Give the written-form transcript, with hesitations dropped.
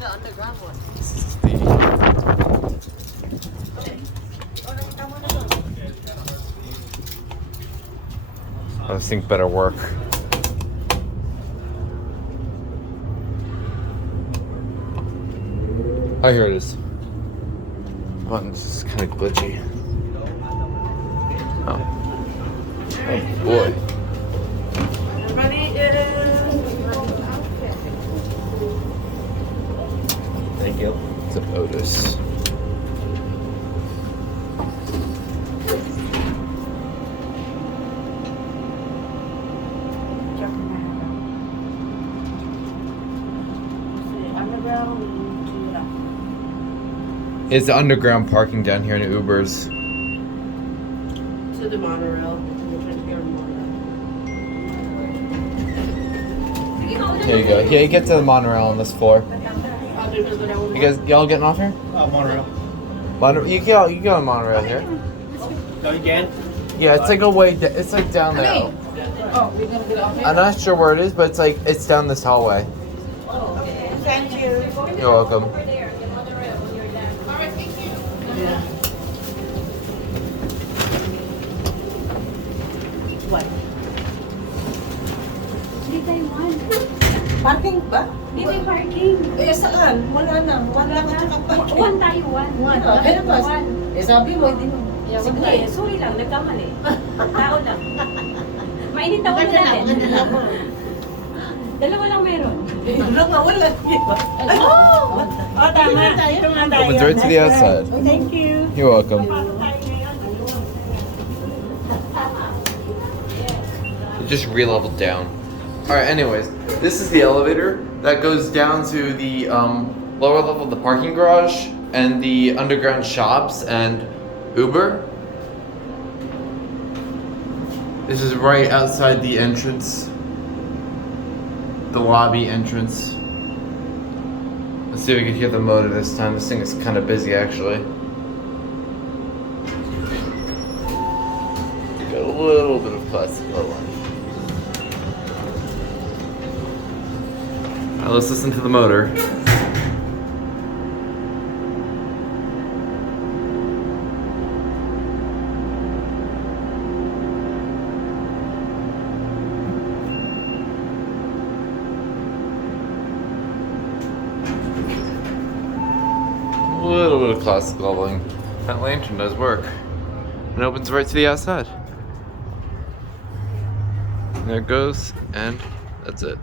the underground one. This is the... I think better work. Oh, here it is. Button's just kind of glitchy. Oh. Oh boy. Thank you. It's an Otis. It's the underground parking down here in Ubers. To the monorail. Here you go. Yeah, you get to the monorail on this floor. You guys, y'all getting off here? Monorail. You get on monorail here. No, you can? Yeah, it's like a way. It's like down there. Oh, we're gonna get off here? I'm not sure where it is, but it's down this hallway. Thank you. You're welcome. What? Parking ba? Hindi may parking. Eh, saan? Wala na. Wala na tsaka parking. One tayo, one. Ano ba? Eh, sabi mo, hindi mo. Sige, sorry lang, nagkamali. Tao lang. Mainit ako na natin. Dalawa lang meron. Wala nga, wala. Oh, tama. Opens right to the outside. Thank you. You're welcome. It just re-leveled down. Alright, anyways, this is the elevator that goes down to the lower level of the parking garage and the underground shops and Uber. This is right outside the entrance, the lobby entrance. Let's see if we can hear the motor this time. This thing is kind of busy actually. Got a little bit of plastic leveling. Alright, let's listen to the motor. A little bit of plastic leveling. That lantern does work. It opens right to the outside. And there it goes, and that's it.